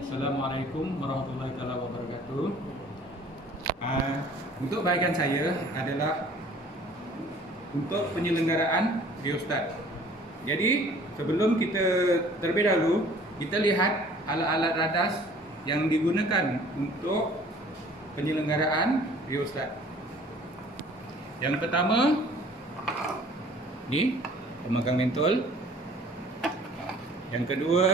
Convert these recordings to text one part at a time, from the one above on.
Assalamualaikum warahmatullahi wabarakatuh. Untuk bahagian saya adalah untuk penyelenggaraan rheostat. Jadi sebelum kita terlebih dahulu kita lihat alat-alat radas yang digunakan untuk penyelenggaraan rheostat. Yang pertama ni pemegang mentol. Yang kedua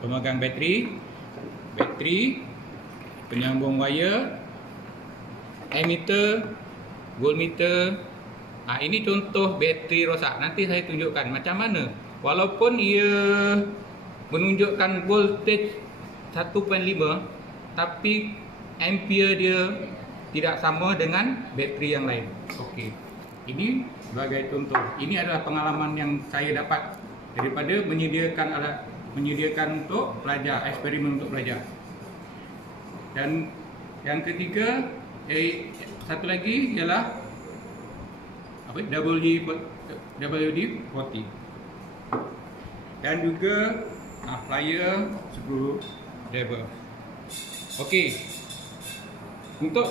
pemegang bateri, penyambung wire, ammeter, voltmeter. Ini contoh bateri rosak. Nanti saya tunjukkan macam mana. Walaupun ia menunjukkan voltage 1.5, tapi ampere dia tidak sama dengan bateri yang lain. Okey. Ini sebagai contoh. Ini adalah pengalaman yang saya dapat daripada menyediakan untuk pelajar, eksperimen untuk pelajar. Dan yang ketiga, satu lagi ialah WD-40 dan juga plier screwdriver. Okey. Untuk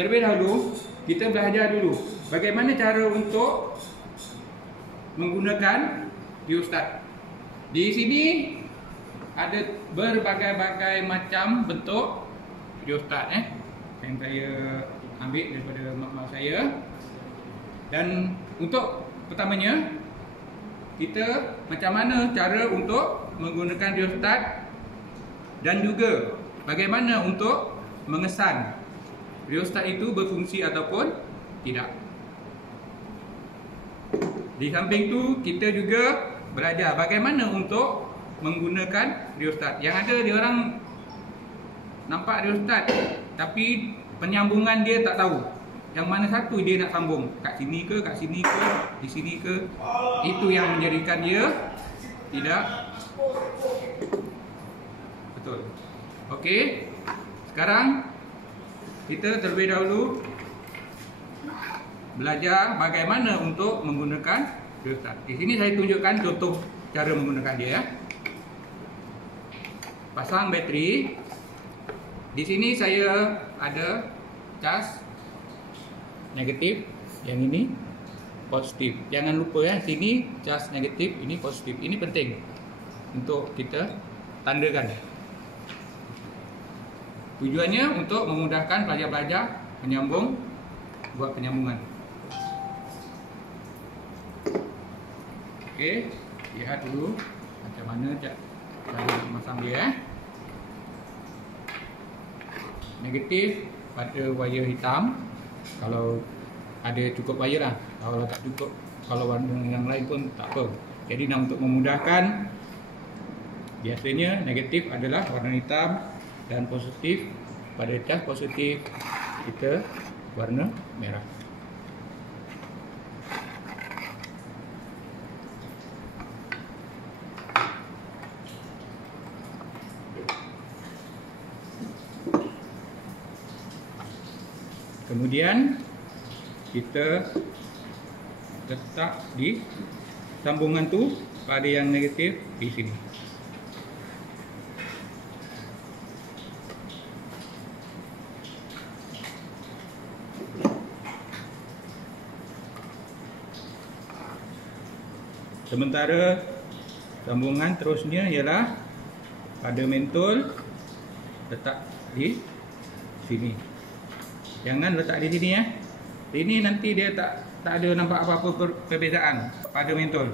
terlebih dahulu kita belajar dulu bagaimana cara untuk menggunakan rheostat. Di sini ada berbagai-bagai macam bentuk rheostat yang saya ambil daripada mak saya. Dan untuk pertamanya kita macam mana cara untuk menggunakan rheostat dan juga bagaimana untuk mengesan rheostat itu berfungsi ataupun tidak. Di samping itu kita juga belajar bagaimana untuk menggunakan rheostat. Yang ada dia orang nampak rheostat tapi penyambungan dia tak tahu yang mana satu dia nak sambung, kat sini ke, kat sini ke, di sini ke. Itu yang menjadikan dia tidak betul. Okey. Sekarang kita terlebih dahulu belajar bagaimana untuk menggunakan rheostat. Di sini saya tunjukkan contoh cara menggunakan dia ya. Pasang bateri. Di sini saya ada cas negatif, yang ini positif. Jangan lupa ya, sini cas negatif, ini positif. Ini penting untuk kita tandakan. Tujuannya untuk memudahkan pelajar-pelajar menyambung, buat penyambungan. Okey, lihat dulu macam mana cara memasang dia. Negatif pada wire hitam. Kalau ada cukup wire lah. Kalau tak cukup, kalau warna yang lain pun tak apa. Jadi untuk memudahkan, biasanya negatif adalah warna hitam dan positif pada cas positif kita warna merah. Kemudian kita letak di sambungan tu pada yang negatif di sini. Sementara sambungan terusnya ialah pada mentol letak di sini. Jangan letak di sini ya. Ini nanti dia tak ada nampak apa-apa perbezaan pada mentol.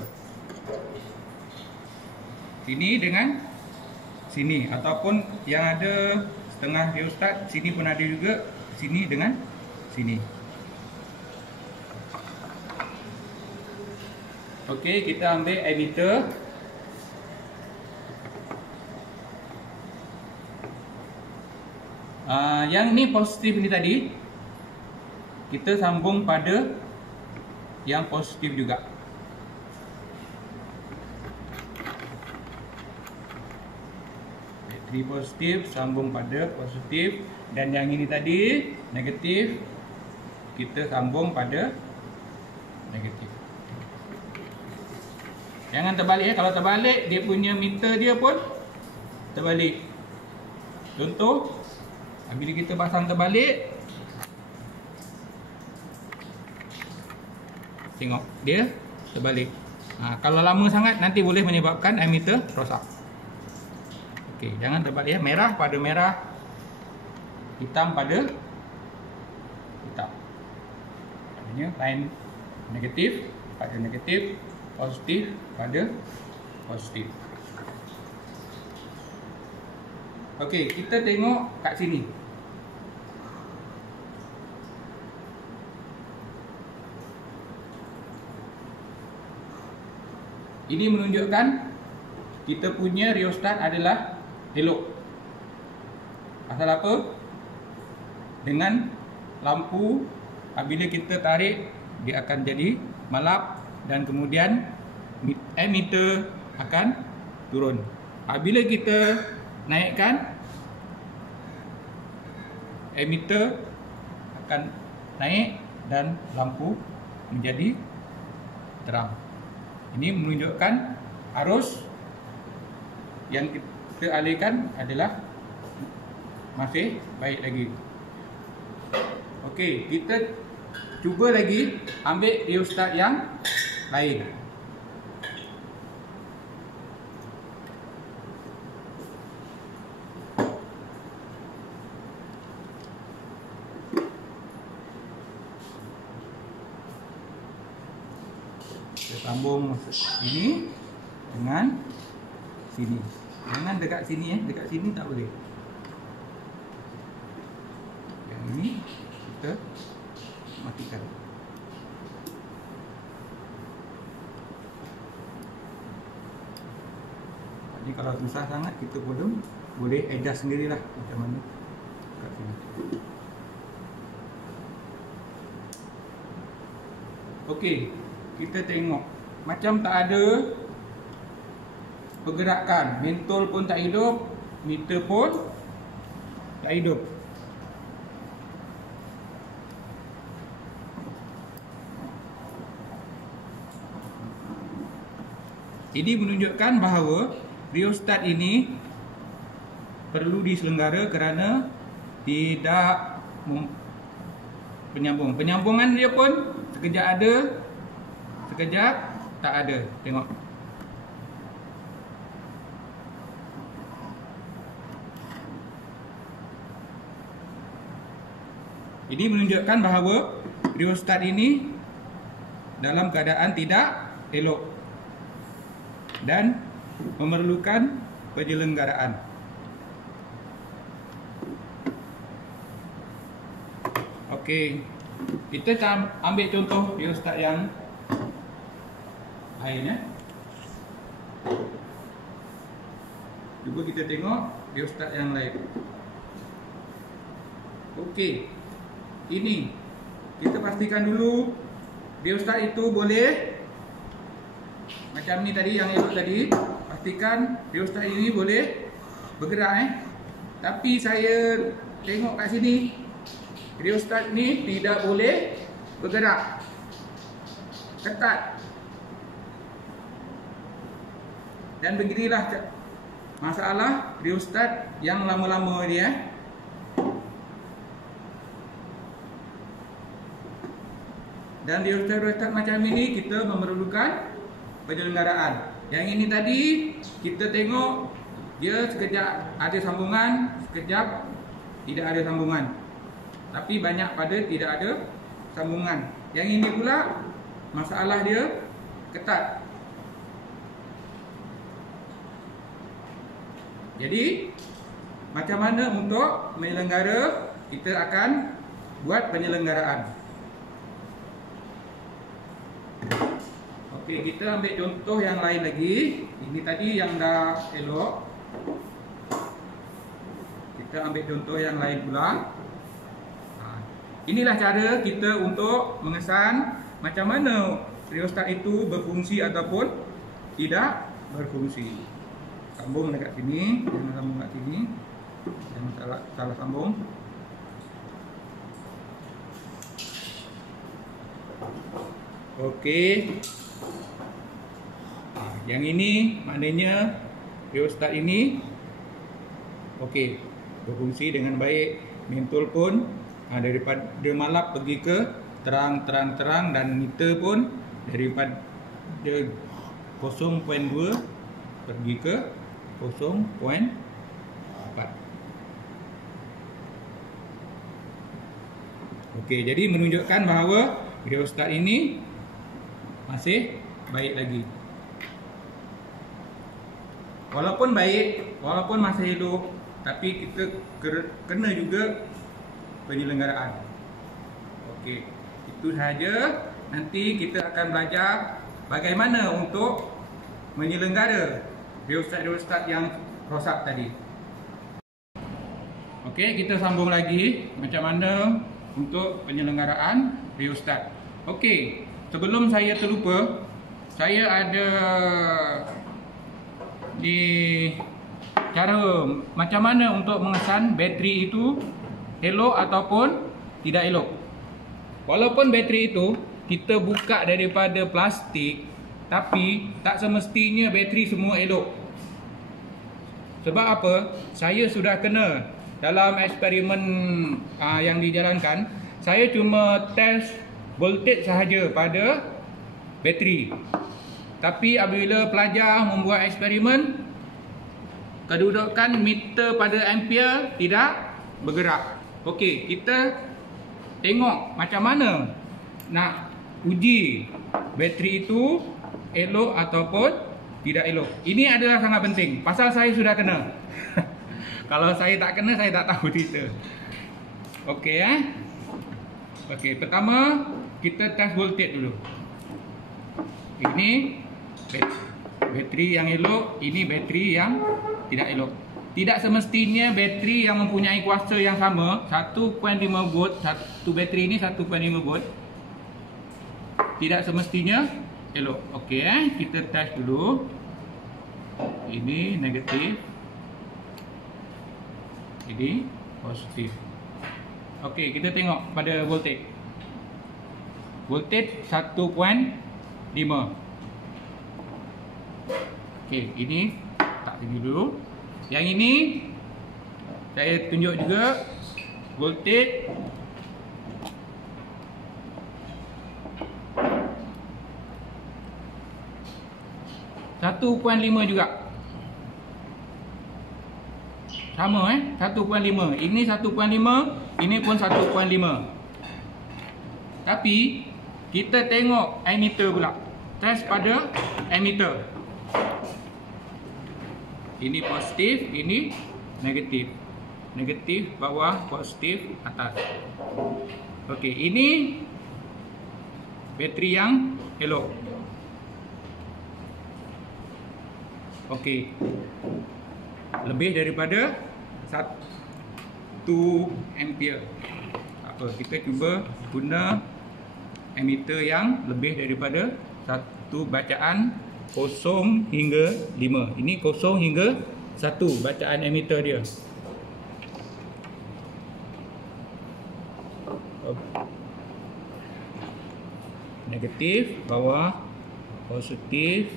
Sini dengan sini, ataupun yang ada setengah rheostat sini pun ada juga, sini dengan sini. Okey, kita ambil ammeter. Yang ni positif ni tadi kita sambung pada yang positif juga. Bateri positif sambung pada positif, dan yang ini tadi negatif kita sambung pada negatif. Jangan terbalik Kalau terbalik dia punya meter dia pun terbalik. Contoh, bila kita pasang terbalik, tengok dia terbalik. Kalau lama sangat nanti boleh menyebabkan ammeter rosak. Okey, jangan terbalik merah pada merah, hitam pada hitam. Artinya line negatif pada negatif, positif pada positif. Okey, kita tengok kat sini. Ini menunjukkan kita punya rheostat adalah elok. Pasal apa? Dengan lampu, apabila kita tarik, dia akan jadi malap dan kemudian ammeter akan turun. Apabila kita naikkan, ammeter akan naik dan lampu menjadi terang. Ini menunjukkan arus yang kita alihkan adalah masih baik lagi. Okey, kita cuba lagi ambil rheostat yang lain. Kita sambung ini dengan sini. Jangan dekat sini dekat sini tak boleh. Yang ini kita matikan. Jadi kalau susah sangat kita pun boleh adjust sendirilah macam mana kat sini. Okey, kita tengok macam tak ada pergerakan, mentol pun tak hidup, meter pun tak hidup. Ini menunjukkan bahawa rheostat ini perlu diselenggara kerana tidak penyambung. Penyambungan dia pun sekejap ada, sekejap tak ada. Tengok. Ini menunjukkan bahawa rheostat ini dalam keadaan tidak elok dan memerlukan penyelenggaraan. Okey, kita ambil contoh rheostat yang lain ya. Cuba kita tengok rheostat yang lain. Okey, ini kita pastikan dulu rheostat itu boleh macam ni tadi, yang elok tadi. Pastikan rheostat ini boleh bergerak Tapi saya tengok kat sini, rheostat ni tidak boleh bergerak, ketat. Dan beginilah masalah rheostat yang lama-lama dia. Dan rheostat macam ini kita memerlukan penyelenggaraan. Yang ini tadi kita tengok dia sekejap ada sambungan, sekejap tidak ada sambungan. Tapi banyak pada tidak ada sambungan. Yang ini pula masalah dia ketat. Jadi macam mana untuk menyelenggara? Kita akan buat penyelenggaraan. Okey, kita ambil contoh yang lain lagi. Ini tadi yang dah elok. Kita ambil contoh yang lain pula. Inilah cara kita untuk mengesan macam mana rheostat itu berfungsi ataupun tidak berfungsi. Sambung dekat sini, jangan sambung kat sini. Jangan salah sambung. Okey. Yang ini maknanya rheostat ini okey, berfungsi dengan baik. Mentol pun daripada malap pergi ke terang dan meter pun daripada 0.2 pergi ke 0.4. Okey, jadi menunjukkan bahawa rheostat ini masih baik lagi. Walaupun baik, walaupun masih elok, tapi kita kena juga penyelenggaraan. Okey, itu sahaja. Nanti kita akan belajar bagaimana untuk menyelenggara rheostat yang rosak tadi. Okey, kita sambung lagi macam mana untuk penyelenggaraan rheostat. Okey, sebelum saya terlupa, saya ada di cara macam mana untuk mengesan bateri itu elok ataupun tidak elok. Walaupun bateri itu kita buka daripada plastik, tapi tak semestinya bateri semua elok. Sebab apa? Saya sudah kena dalam eksperimen yang dijalankan. Saya cuma test voltage sahaja pada bateri. Tapi apabila pelajar membuat eksperimen, kedudukan meter pada ampere tidak bergerak. Okey, kita tengok macam mana nak uji bateri itu elok ataupun tidak elok. Ini adalah sangat penting. Pasal saya sudah kena. Kalau saya tak kena, saya tak tahu cerita. Okey Okey, pertama kita test voltage dulu. Ini bateri yang elok, ini bateri yang tidak elok. Tidak semestinya bateri yang mempunyai kuasa yang sama, 1.5 volt, satu bateri ini 1.5 volt, tidak semestinya elok. Okey, kita test dulu. Ini negatif, ini positif. Okey, kita tengok pada voltage. Voltage 1.5. Okey, ini tak tinggi dulu. Yang ini saya tunjuk juga voltage 1.5 juga. Sama 1.5. Ini 1.5, ini pun 1.5. Tapi kita tengok ammeter pula. Test pada ammeter. Ini positif, ini negatif. Negatif bawah, positif atas. Okey, ini bateri yang elok. Okey, lebih daripada 1 ampere. Apa, kita cuba guna ammeter yang lebih daripada 1 bacaan 0 hingga 5. Ini 0 hingga 1 bacaan ammeter dia. Negatif bawah, positif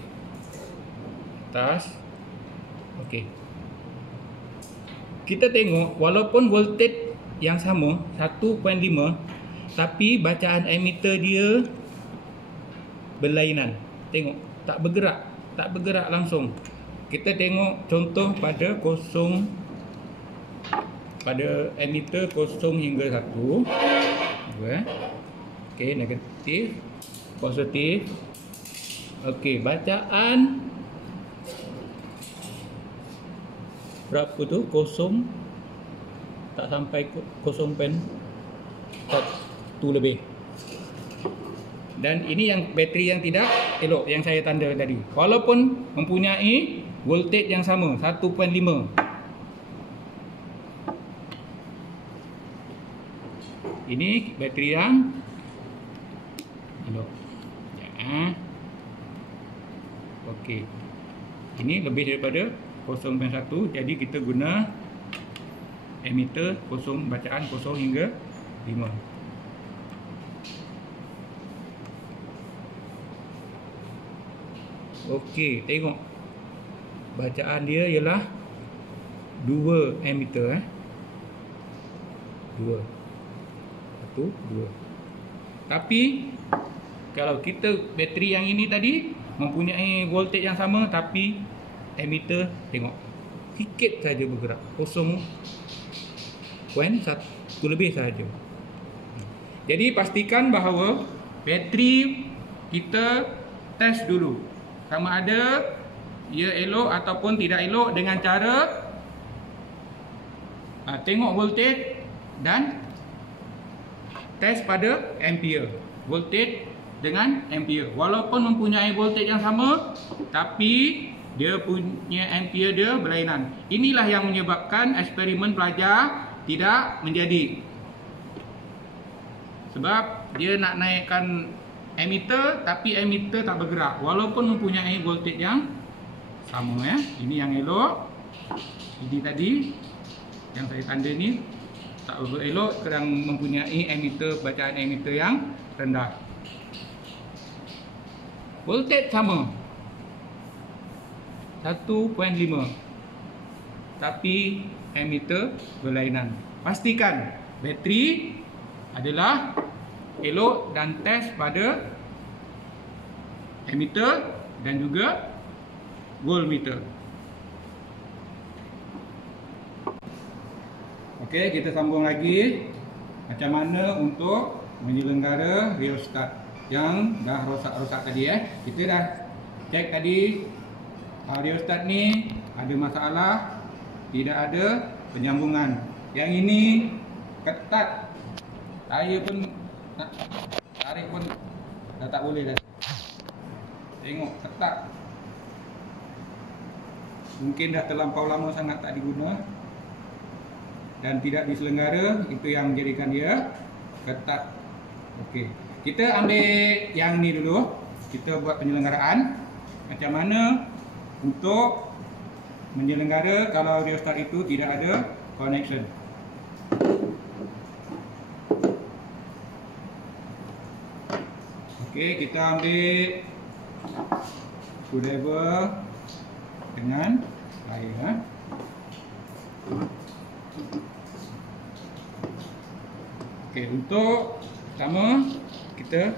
atas. Okey, kita tengok walaupun voltage yang sama 1.5, tapi bacaan ammeter dia berlainan. Tengok, tak bergerak langsung. Kita tengok contoh pada 0, pada ammeter 0 hingga 1. Okey, negatif, positif. Okey, bacaan berapa tu? 0, tak sampai 0.1 lebih. Dan ini yang bateri yang tidak elok yang saya tanda tadi. Walaupun mempunyai voltage yang sama 1.5. Ini bateri yang elok. Ya. Okey. Ini lebih daripada 0.1, jadi kita guna ammeter 0, bacaan 0 hingga 5. Okey, tengok. Bacaan dia ialah 2 ammeter 2. 1, 2. Tapi kalau kita bateri yang ini tadi mempunyai voltage yang sama, tapi ammeter tengok sikit saja bergerak, 0.1 lebih saja. Jadi pastikan bahawa bateri kita test dulu sama ada ia elok ataupun tidak elok dengan cara tengok voltage dan test pada ampere. Voltage dengan ampere. Walaupun mempunyai voltage yang sama, tapi dia punya ampere dia berlainan. Inilah yang menyebabkan eksperimen pelajar tidak menjadi. Sebab dia nak naikkan ammeter tapi ammeter tak bergerak walaupun mempunyai voltage yang sama ya. Ini yang elok. Ini tadi yang saya tanda ni tak elok kerana mempunyai ammeter, bacaan ammeter yang rendah. Voltage sama 1.5 tapi ammeter berlainan. Pastikan bateri adalah elok dan test pada ammeter dan juga voltmeter. Okey, kita sambung lagi macam mana untuk menyelenggara rheostat yang dah rosak-rosak tadi Kita dah cek tadi rheostat ni ada masalah, tidak ada penyambungan. Yang ini ketat. Saya pun tarik pun dah tak boleh dah. Tengok ketat. Mungkin dah terlampau lama sangat tak diguna dan tidak diselenggara, itu yang menjadikan dia ketat. Okey. Kita ambil yang ni dulu. Kita buat penyelenggaraan macam mana untuk menyelenggara kalau rheostat itu tidak ada connection. Okey, kita ambil screwdriver dengan air. Okey, untuk pertama kita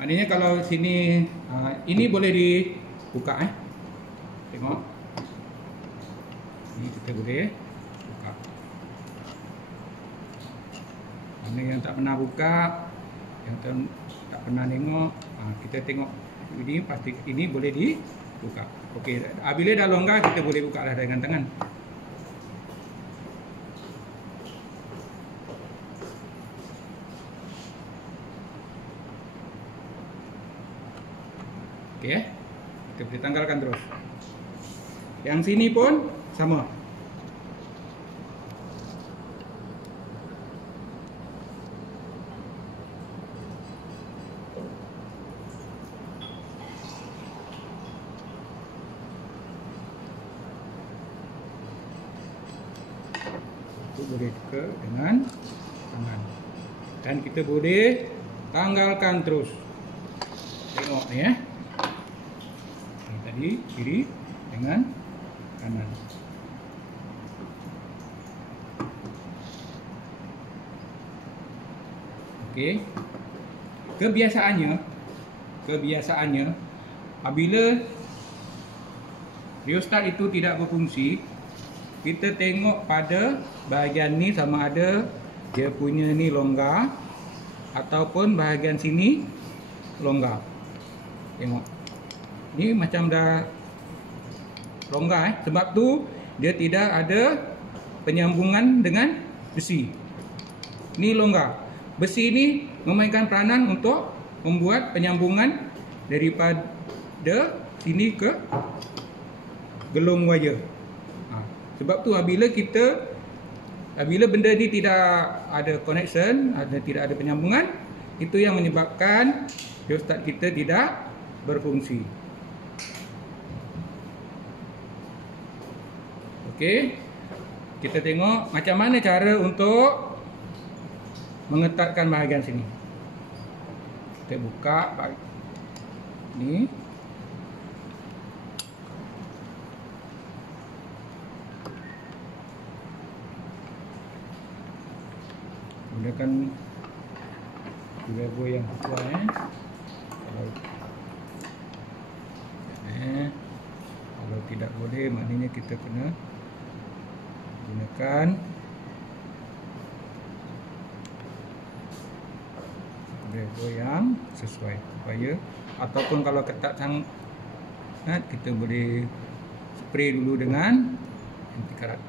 maknanya kalau sini ini boleh dibuka Tengok. Ini kita boleh buka. Mana yang tak pernah buka, yang tak pernah tengok, kita tengok ini pasti ini boleh dibuka. Okey, bila dah longgar kita boleh buka lah dengan tangan. Okey, kita boleh tanggalkan terus. Yang sini pun sama. Itu boleh buka dengan tangan. Dan kita boleh tanggalkan terus. Tengok ni Tadi kiri dengan kanan. Okey. Kebiasaannya apabila rheostat itu tidak berfungsi, kita tengok pada bahagian ni sama ada dia punya ni longgar ataupun bahagian sini longgar. Tengok. Ni macam dah longgar sebab tu dia tidak ada penyambungan dengan besi. Ni longgar. Besi ni memainkan peranan untuk membuat penyambungan daripada sini ke gelung wire. Sebab tu apabila benda ni tidak ada connection, tidak ada penyambungan, itu yang menyebabkan rheostat kita tidak berfungsi. Okey. kita tengok macam mana cara untuk mengetatkan bahagian sini. Kita buka ni. Gunakan level yang sesuai. Kalau tidak boleh, maknanya kita kena gunakan level yang sesuai supaya, ataupun kalau ketat sangat, kita boleh spray dulu dengan anti karat.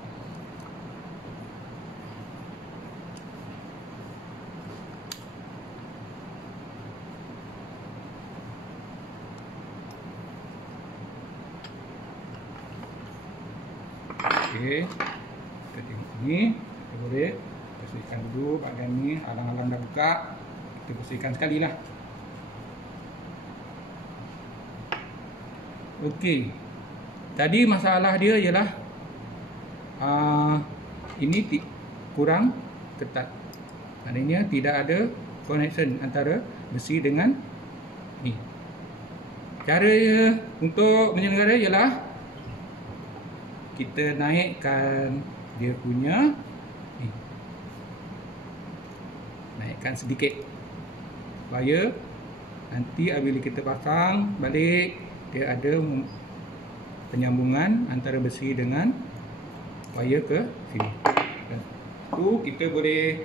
Okey, kita tengok ni, kita boleh bersihkan dulu bahagian ni. Alang-alang dah buka, kita bersihkan sekali lah. Okey, tadi masalah dia ialah ini kurang ketat, maknanya tidak ada connection antara besi dengan ni. Cara untuk menyelenggara ialah kita naikkan dia punya ni, naikkan sedikit supaya nanti apabila kita pasang balik, dia ada penyambungan antara besi dengan wire ke sini. Dan tu kita boleh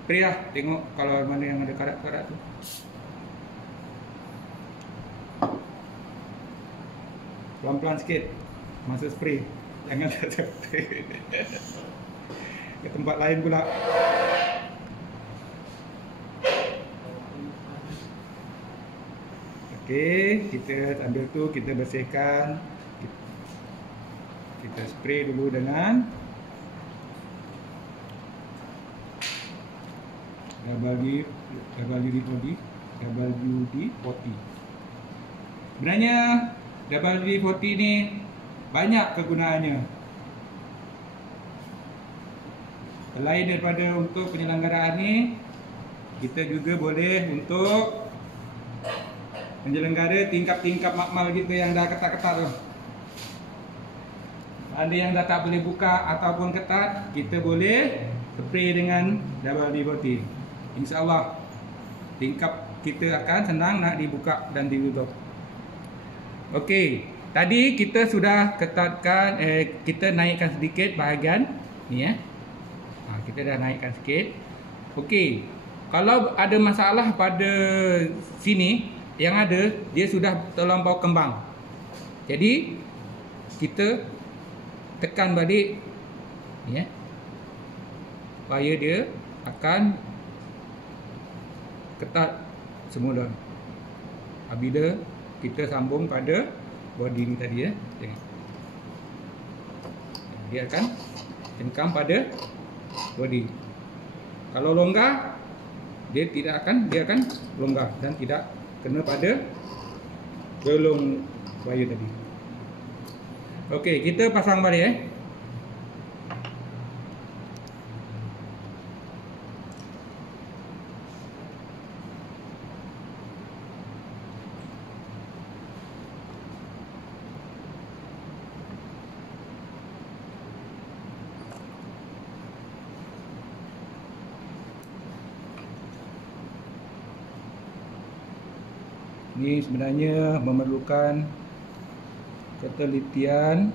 spray lah, tengok kalau mana yang ada karat-karat tu. Pelan-pelan sikit masa spray, jangan tak ke tempat lain pula. Okey, kita ambil tu, kita bersihkan. Kita spray dulu dengan WD-40. Sebenarnya WD-40 ni banyak kegunaannya. Selain daripada untuk penyelenggaraan ni, kita juga boleh untuk menyelenggara tingkap-tingkap makmal kita yang dah ketat-ketat tu. Ada yang dah tak boleh buka ataupun ketat, kita boleh spray dengan WD-40. InsyaAllah tingkap kita akan senang nak dibuka dan ditutup. Okey, tadi kita sudah ketatkan, kita naikkan sedikit bahagian ni kita dah naikkan sikit. Okey, kalau ada masalah pada sini, yang ada dia sudah terlampau kembang. Jadi kita tekan balik ni supaya dia akan ketat semula. Apabila kita sambung pada body ni tadi tengok. Dia akan cengkam pada body. Kalau longgar, dia akan longgar dan tidak kena pada gelung wire tadi. Okey, kita pasang balik Ini sebenarnya memerlukan ketelitian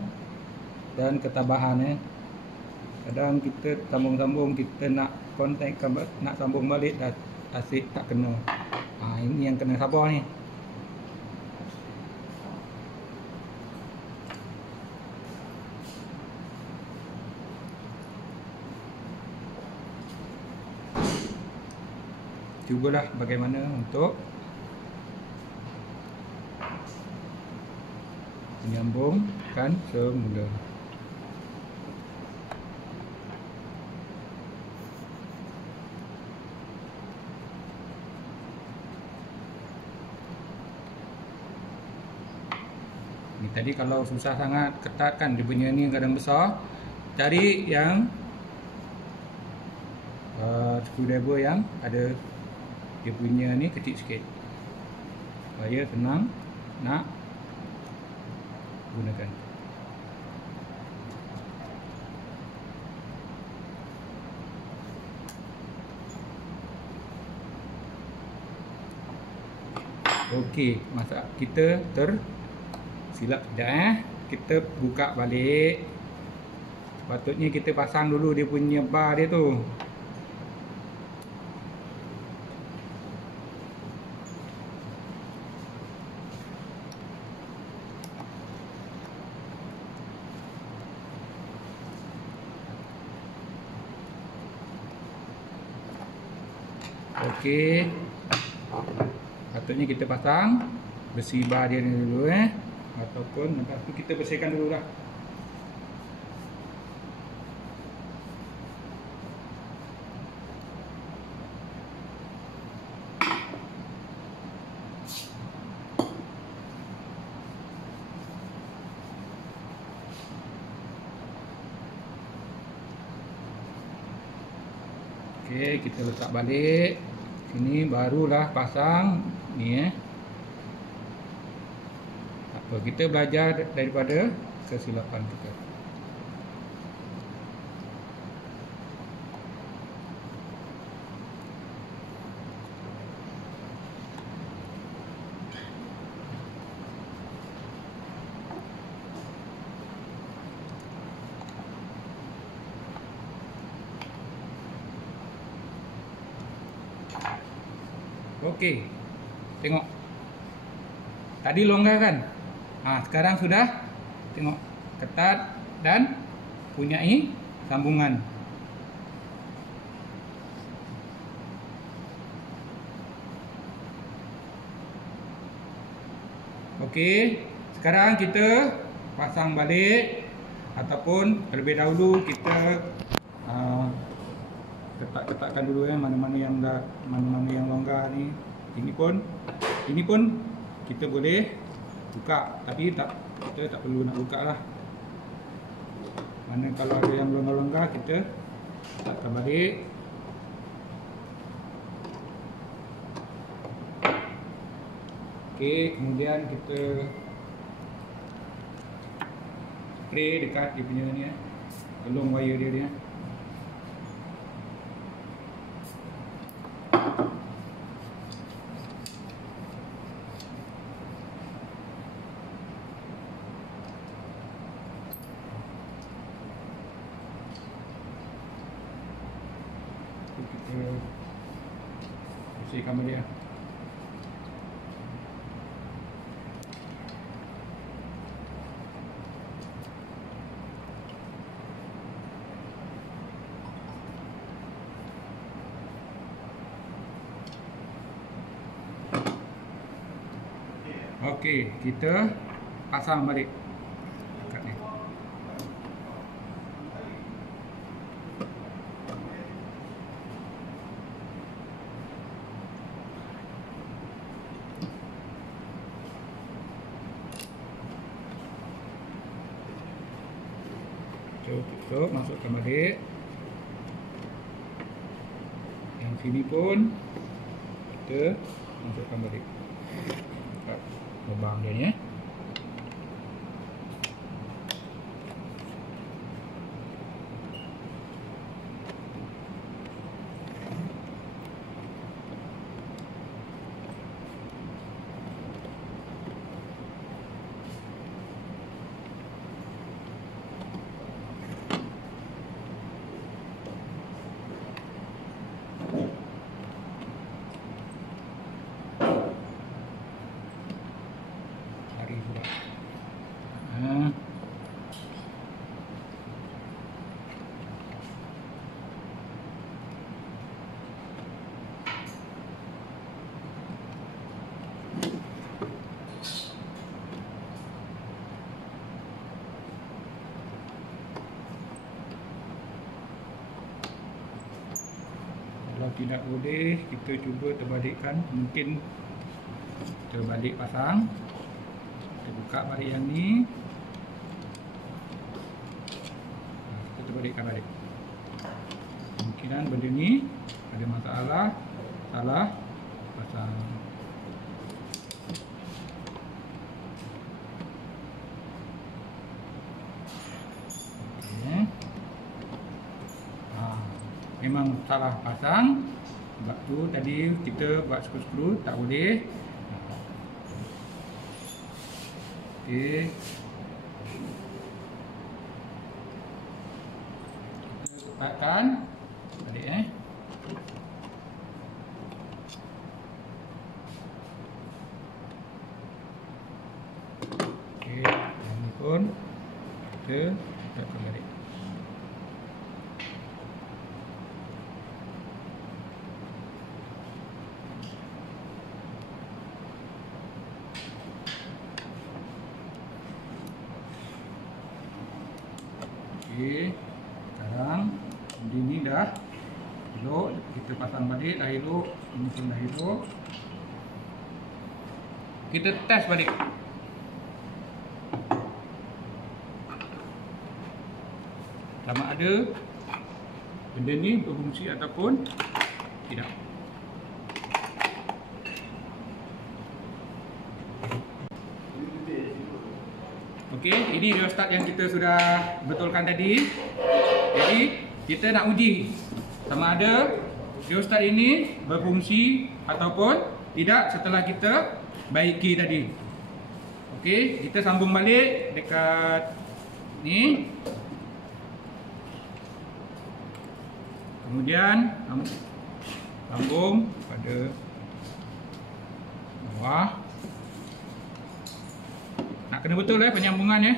dan ketabahan Kadang kita sambung-sambung, kita nak kontak, nak sambung balik dah asyik tak kena. Ini yang kena sabar ni. Cubalah bagaimana untuk menyambungkan semula. Ni tadi kalau susah sangat ketat kan, dia punya ni kadang besar, cari yang screwdriver yang ada dia punya ni kecil sikit supaya senang nak gunakan. Okey, masa kita tersilap sekejap kita buka balik. Patutnya kita pasang dulu dia punya bar dia tu. Okey. Patutnya kita pasang besi bar dia ni dulu ataupun lepas tu kita bersihkan dulu lah. Okey, kita letak balik. Sini barulah pasang ni apa, kita belajar daripada kesilapan kita. Okey, tengok tadi longgar kan, sekarang sudah tengok ketat dan punyai sambungan. Okey, sekarang kita pasang balik ataupun terlebih dahulu kita ketat-ketatkan dulu mana-mana yang longgar ni. Ini pun kita boleh buka, tapi kita tak perlu nak buka lah. Mana kalau ada yang longgar-longgar kita ketatkan balik. Okey, kemudian kita spray dekat dia punya ni gelung wire dia. Kita bersihkan balik. Okey, kita pasang balik dekat ni. Tutup, masukkan balik. Yang sini pun kita masukkan balik dekat lubang dia ni. Kalau tidak boleh, kita cuba terbalikkan. Mungkin terbalik pasang. Kita buka balik yang ni. Kita balikkan balik. Kemungkinan benda ni ada masalah, salah pasang. Okay. Memang salah pasang. Sebab tu tadi kita buat skru-skru tak boleh. Okey. Kita cepatkan balik Okey, yang ni pun kita cepatkan balik. Okey, sekarang benda ni dah elok, kita pasang balik dah elok, ini pun dah elok. Kita test balik. Sama ada benda ni berfungsi ataupun tidak. Okey, ini rheostat yang kita sudah betulkan tadi. Jadi, kita nak uji sama ada rheostat ini berfungsi ataupun tidak setelah kita baiki tadi. Okey, kita sambung balik dekat ni. Kemudian sambung pada bawah. Nak kena betul penyambungan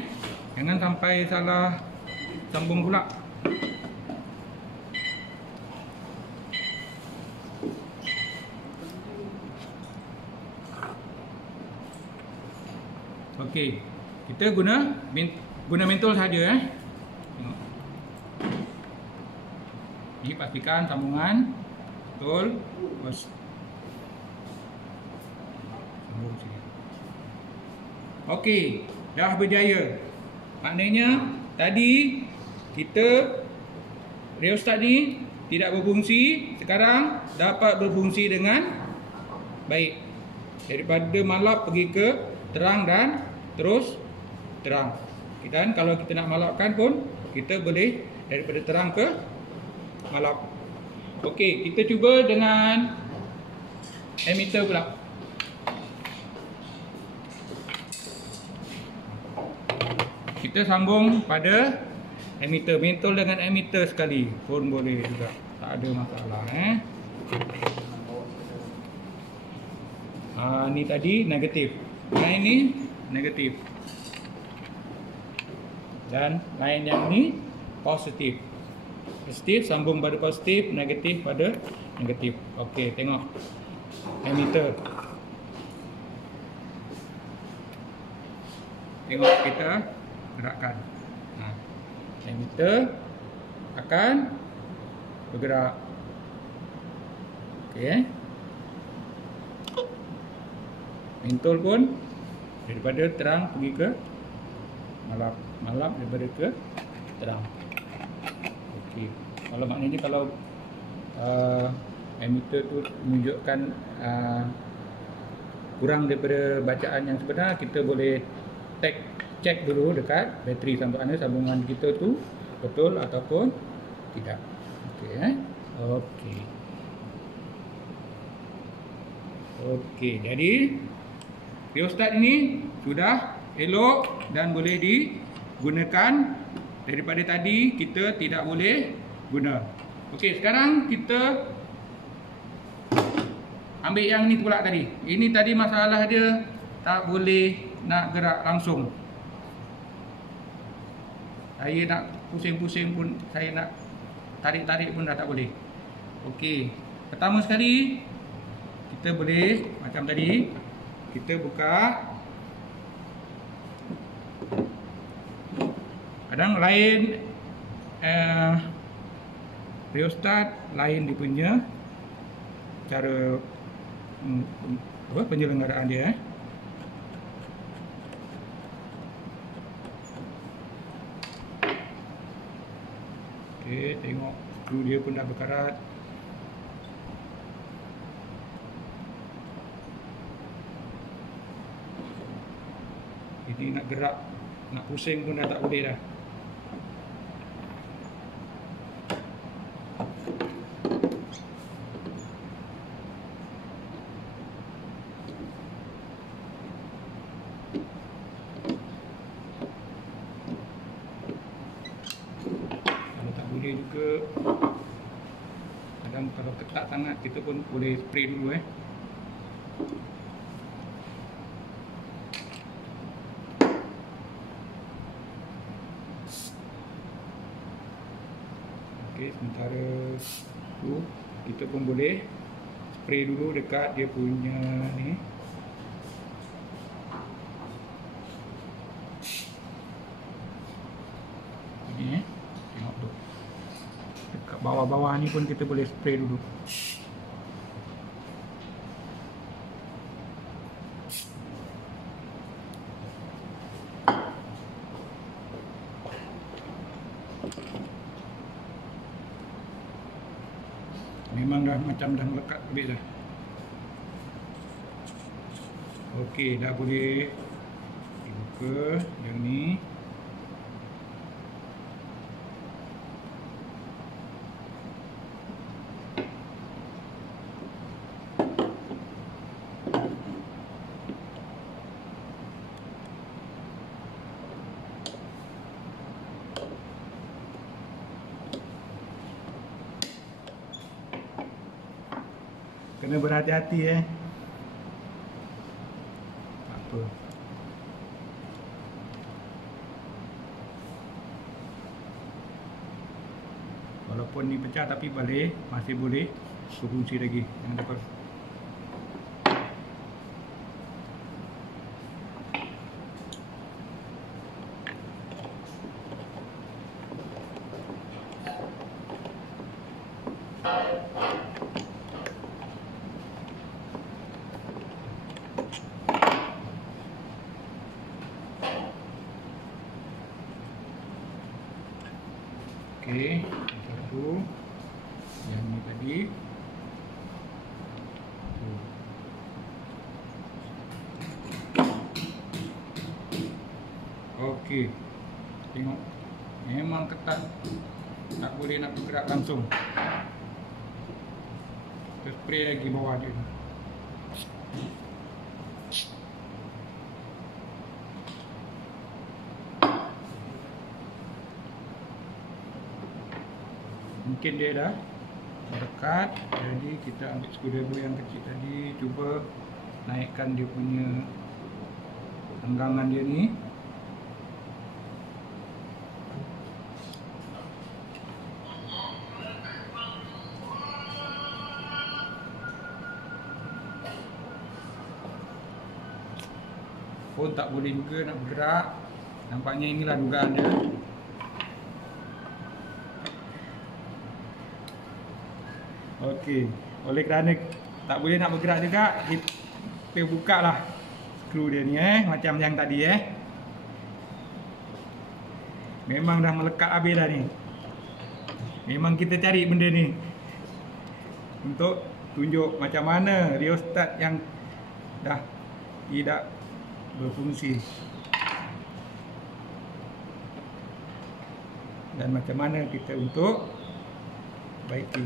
jangan sampai salah sambung pula. Okey, kita guna mentol saja Tengok. Ini pastikan sambungan betul. Sambung sini. Okey, dah berjaya. Maknanya tadi kita rheostat ni tidak berfungsi, sekarang dapat berfungsi dengan baik. Daripada malap pergi ke terang dan terus terang. Dan kalau kita nak malapkan pun kita boleh daripada terang ke malap. Okey, kita cuba dengan emitter pula. Kita sambung pada emitter, mentol dengan emitter sekali pun boleh juga, tak ada masalah ni tadi negatif, yang ini negatif, dan lain yang ni positif. Positif sambung pada positif, negatif pada negatif. Okey, tengok emitter. Tengok kita gerakkan. Emitter akan bergerak. Okey. Mentol pun daripada terang pergi ke malap, malap daripada ke terang. Okey. Kalau maknanya kalau emitter tu menunjukkan kurang daripada bacaan yang sebenar, kita boleh cek dulu dekat bateri sambungan kita tu betul ataupun tidak. Okey Okey. Okey, jadi rheostat ini sudah elok dan boleh digunakan. Daripada tadi kita tidak boleh guna. Okey, sekarang kita ambil yang ni pula tadi. Ini tadi masalah dia tak boleh nak gerak langsung. Saya nak pusing-pusing pun, saya nak tarik-tarik pun dah tak boleh. Okey, pertama sekali kita boleh macam tadi, kita buka. Kadang lain rheostat, lain dia punya cara penyelenggaraan dia. Okey, tengok skru dia pun dah berkarat. Ini nak gerak, nak pusing pun dah tak boleh dah. Kalau tak boleh juga, kadang kalau ketat sangat kita pun boleh spray dulu Okey, sementara tu kita pun boleh spray dulu dekat dia punya ni. Ini tengok tu. Dekat bawah-bawah ni pun kita boleh spray dulu. Memang dah macam dah melekat habis dah. Okey, dah boleh dibuka yang ni. Kena berhati-hati tak apa. Walaupun ni pecah tapi balik masih boleh berfungsi lagi. Jangan takut. Okey, satu. Yang ni tadi. Okey. Tengok. Memang ketat. Tak boleh nak bergerak langsung. Kita spray lagi bawah dia. Mungkin dia dah dekat, jadi kita ambil screwdriver yang kecil tadi, cuba naikkan dia punya tenggangan dia ni. Pun tak boleh juga nak bergerak. Nampaknya inilah dugaan dia. Okey, oleh kerana tak boleh nak bergerak juga, kita buka lah skru dia ni macam yang tadi Memang dah melekat habis dah ni. Memang kita cari benda ni untuk tunjuk macam mana rheostat yang dah tidak berfungsi dan macam mana kita untuk baiki.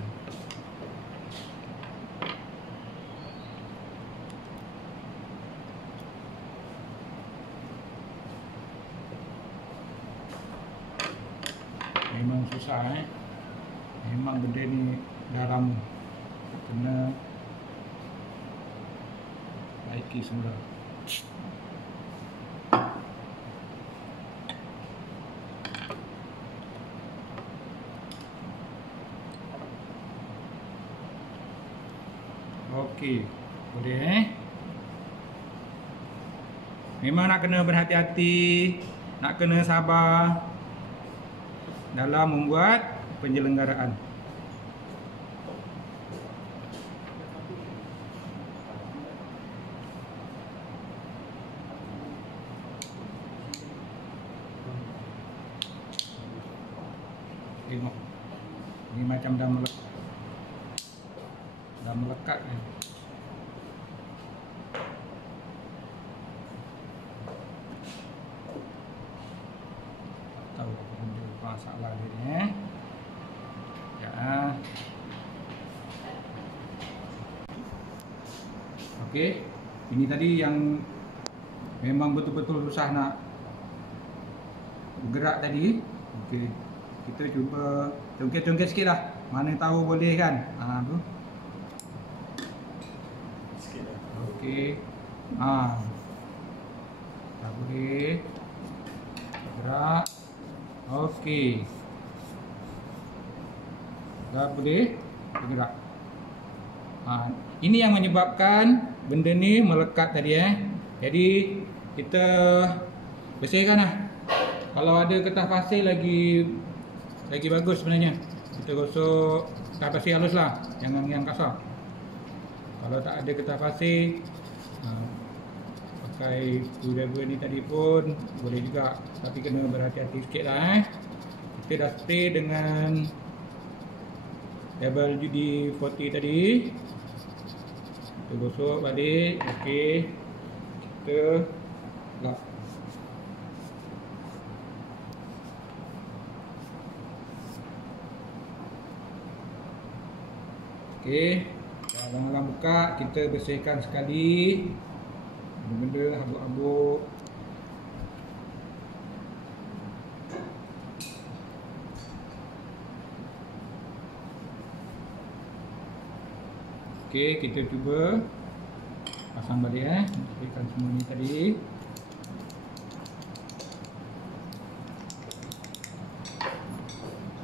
Memang susah Memang benda ni dah lama. Kena baiki semula. Okey, boleh Memang nak kena berhati-hati, nak kena sabar dalam membuat penyelenggaraan. Tengok. macam dah melekat ni. Tak tahu apa benda masalah dia ni. Ya. Okey, ini tadi yang memang betul-betul susah nak bergerak tadi. Okey, kita cuba congkel-congkel sikit lah. Mana tahu boleh kan. Tu sikit lah. Okey. Tak boleh bergerak. Okey, dah boleh bergerak. Ini yang menyebabkan benda ni melekat tadi. Jadi kita bersihkan lah. Kalau ada kertas pasir lagi bagus sebenarnya. Kita gosok kertas pasir halus lah, jangan yang kasar. Kalau tak ada kertas pasir, pakai screwdriver ni tadi pun boleh juga. Tapi kena berhati-hati sikit lah. Kita dah spray dengan WD-40 tadi. Kita gosok balik. Okey, kita lap. Okey, jangan buka, kita bersihkan sekali. Benda-benda habuk-habuk. Okey, kita cuba pasang balik bersihkan semua ni tadi.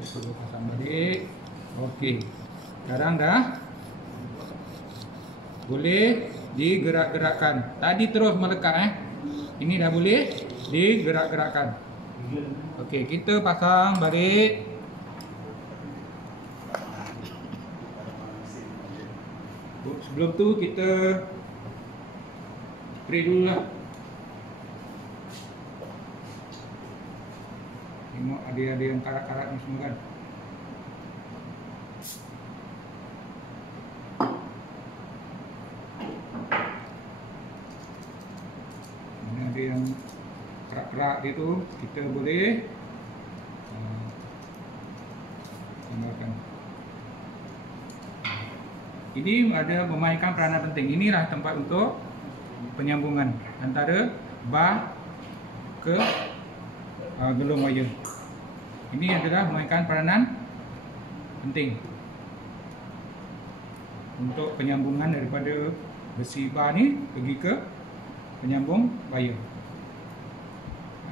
Kita cuba pasang balik. Okey, sekarang dah boleh digerak-gerakkan. Tadi terus melekat Ini dah boleh digerak-gerakkan. Okey, kita pasang balik. Sebelum tu kita spray dulu lah. Tengok ada yang karat-karat ni semua kan. Mana ada yang kerak-kerak dia tu, kita boleh tambahkan. Ini ada memainkan peranan penting. Inilah tempat untuk penyambungan antara bar ke gelung wayar. Ini adalah memainkan peranan penting untuk penyambungan daripada besi bar ni pergi ke penyambung wayar.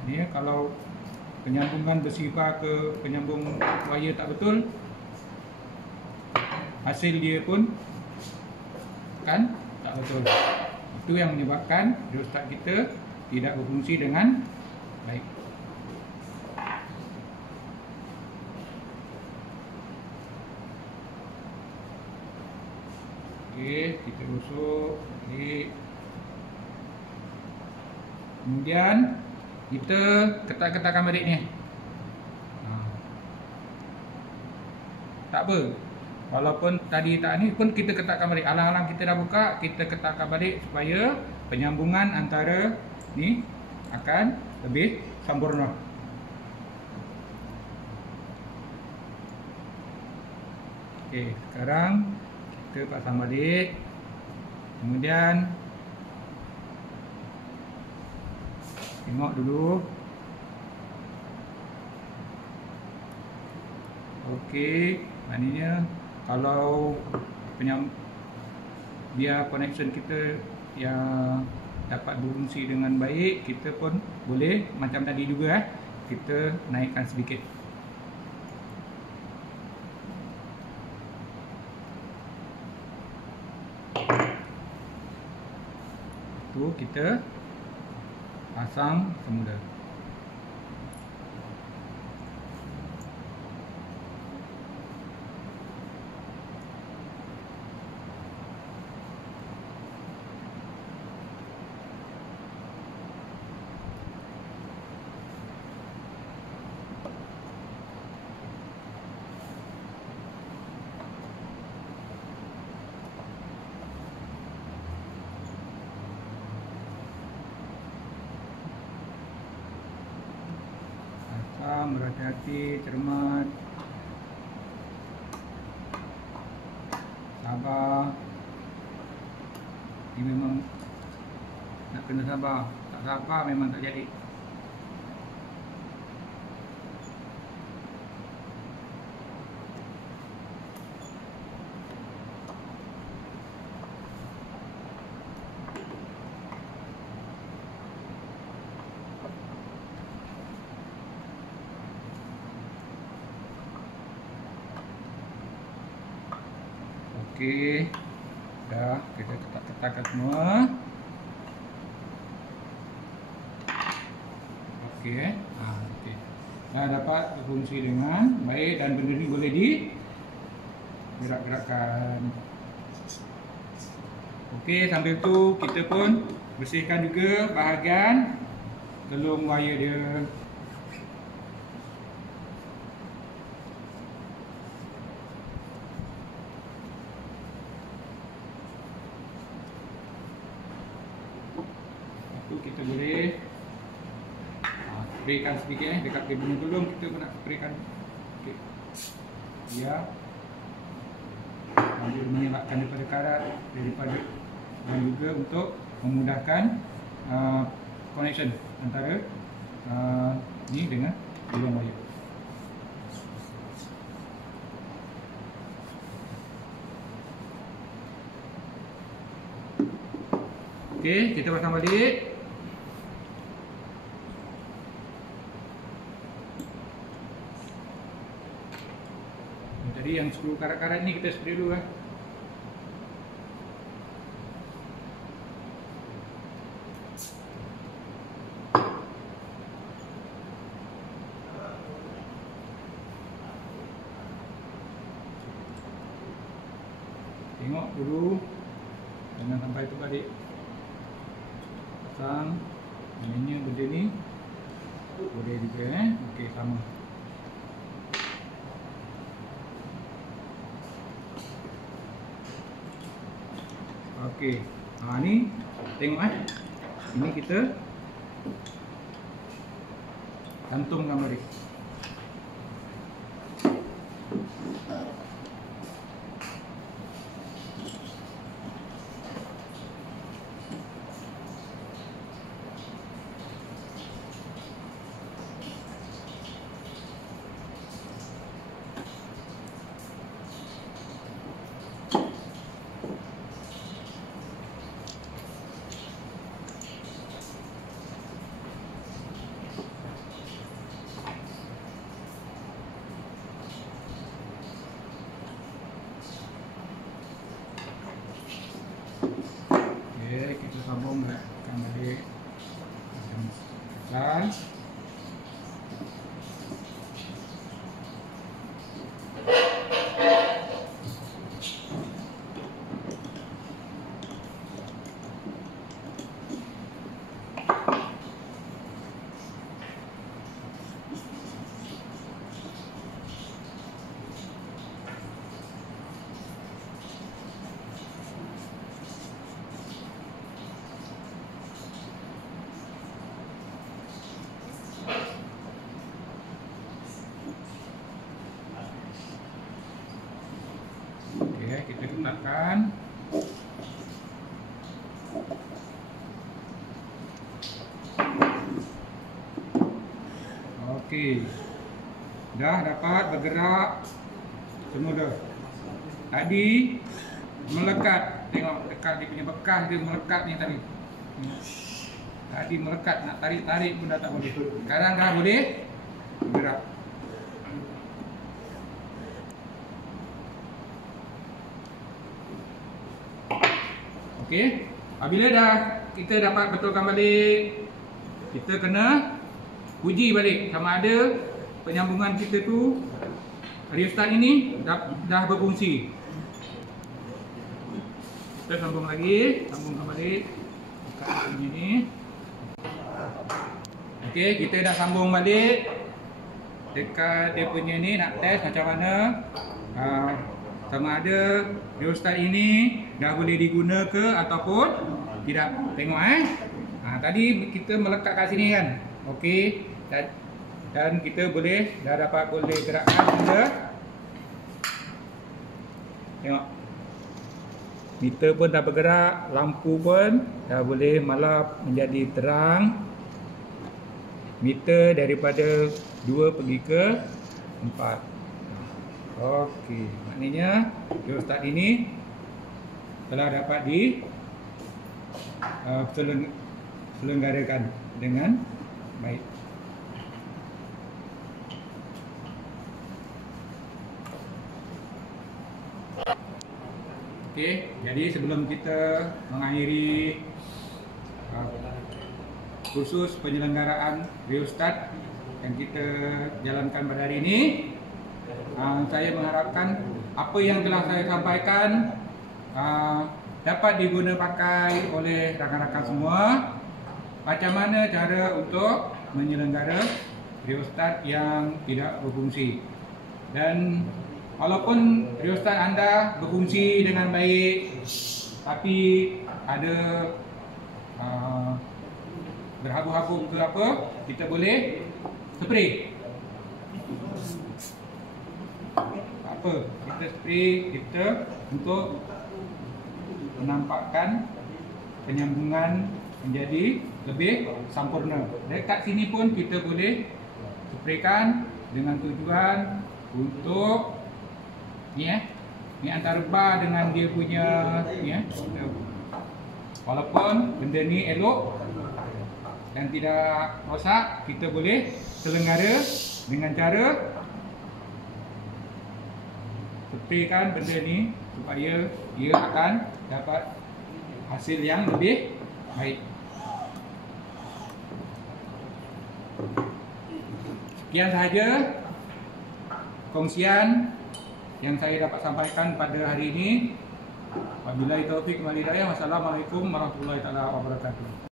Ini kalau penyambungan besi bar ke penyambung wayar tak betul, hasil dia pun kan tak betul. Itu yang menyebabkan rheostat kita tidak berfungsi dengan baik. Okey, kita gosok. Kemudian kita ketat-ketatkan balik ni. Tak apa. Walaupun tadi tak ni pun kita ketatkan balik. Alang-alang kita dah buka, kita ketatkan balik supaya penyambungan antara ni akan lebih sempurna. Okey, sekarang kita pasang balik. Kemudian tengok dulu. Okey, maknanya kalau dia connection kita yang dapat berfungsi dengan baik, kita pun boleh macam tadi juga kita naikkan sedikit. Tu kita pasang semula. hati-hati, cermat, sabar. Ini memang nak kena sabar. Tak sabar memang tak jadi. Okey, dah kita ketatkan semua. Okey, okey. Dah dapat berfungsi dengan baik dan benda ni boleh digerak-gerakkan. Okey, sambil tu kita pun bersihkan juga bahagian telung wire dia. Kita boleh spraykan sedikit dekat kabel tolong, kita pun nak spraykan sikit. Ya. Sambil mengelakkan daripada karat dan juga untuk memudahkan connection antara ni dengan gulung wire. Okey, kita pasang balik. Jadi yang skru karat-karat ni kita spray dulu . Tengok dulu, jangan sampai terbalik. Pasang benda ni boleh juga okey, sama. Okey, ni tengok ini kita cantumkan balik. Kita sambung balik dan kita gunakan okey, dah dapat bergerak semua dah. Tadi melekat, tengok dekat dia punya bekas dia melekat ni tadi. Tadi melekat, nak tarik-tarik pun dah tak boleh. Sekarang dah boleh bergerak. Okey, apabila dah kita dapat betulkan balik, kita kena uji balik sama ada penyambungan kita tu rheostat ini dah berfungsi. Kita sambung lagi, sambungkan balik dekat sini. Okey, kita dah sambung balik dekat dia punya ni, nak test macam mana sama ada rheostat ini dah boleh diguna ke ataupun tidak. Tengok tadi kita melekat kat sini kan. Okey, dan kita dah dapat boleh gerakkan benda. Tengok, meter pun dah bergerak, lampu pun dah boleh malap menjadi terang. Meter daripada 2 pergi ke 4. Okey, maknanya rheostat ini telah dapat selenggarakan dengan baik. Okey, jadi sebelum kita mengakhiri kursus penyelenggaraan rheostat yang kita jalankan pada hari ini, saya mengharapkan apa yang telah saya sampaikan dapat diguna pakai oleh rakan-rakan semua. Macam mana cara untuk menyelenggara rheostat yang tidak berfungsi. Dan walaupun rheostat anda berfungsi dengan baik, tapi ada berhabuk-habuk ke apa, kita boleh spray. Apa? Kita spray untuk menampakkan penyambungan menjadi lebih sempurna. Dekat sini pun kita boleh spraykan dengan tujuan untuk ni antara bar dengan dia punya walaupun benda ni elok dan tidak rosak, kita boleh selenggara dengan cara spraykan benda ni supaya ia akan dapat hasil yang lebih baik. Sekian sahaja kongsian yang saya dapat sampaikan pada hari ini. Wabillahi taufiq wal hidayah. Wassalamualaikum warahmatullahi wabarakatuh.